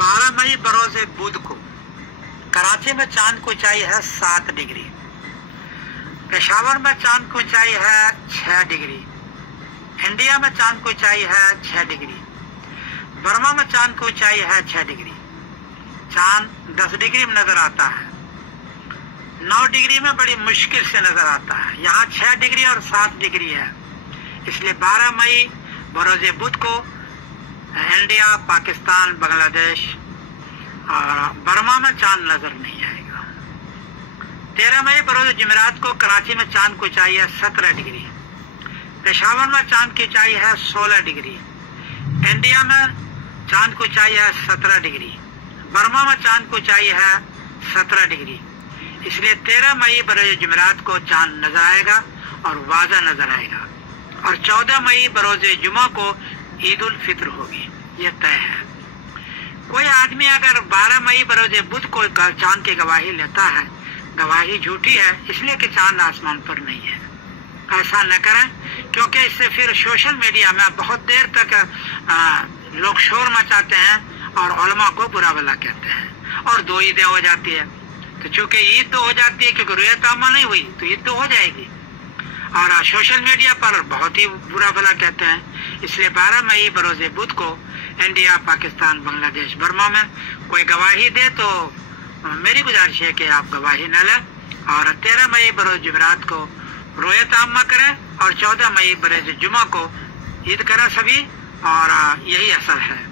12 मई बरोज बुध को कराची में चांद की ऊंचाई है 7 डिग्री, पेशावर में चांद की ऊंचाई है 6 डिग्री, इंडिया में चांद की ऊंचाई है 6 डिग्री, बर्मा में चांद की ऊंचाई है 6 डिग्री। चांद 10 डिग्री में नजर आता है, 9 डिग्री में बड़ी मुश्किल से नजर आता है। यहाँ 6 डिग्री और 7 डिग्री है, इसलिए 12 मई बरोज बुध को इंडिया, पाकिस्तान, बांग्लादेश और बर्मा में चांद नजर नहीं आएगा। 13 मई बरोज जुमेरात को कराची में चांद की ऊंचाई है 17 डिग्री, पेशावर में चांद की ऊंचाई है 16 डिग्री, इंडिया में चांद की ऊंचाई है 17 डिग्री, बर्मा में चांद की ऊंचाई है 17 डिग्री। इसलिए 13 मई बरोज जुमेरात को चांद नजर आएगा और वाज़ा नजर आएगा। और 14 मई बरोज जुमा को ईद उल फित्र होगी, ये तय है। कोई आदमी अगर 12 मई बरोज बुध को चांद की गवाही लेता है, गवाही झूठी है, इसलिए कि चांद आसमान पर नहीं है। ऐसा न करें, क्योंकि इससे फिर सोशल मीडिया में बहुत देर तक लोग शोर मचाते हैं और उलमा को बुरा भला कहते हैं और 2 ईदें हो जाती है। तो चूंकि ईद तो हो जाती है क्योंकि रुयत आमा नहीं हुई, तो ईद तो हो जाएगी और सोशल मीडिया पर बहुत ही बुरा भला कहते हैं। इसलिए 12 मई बरोज बुध को इंडिया, पाकिस्तान, बांग्लादेश, बर्मा में कोई गवाही दे तो मेरी गुजारिश है कि आप गवाही न लें। और 13 मई बरोज जुमेरात को रुयत आमा करें और 14 मई बरोज जुमा को ईद करें सभी, और यही असल है।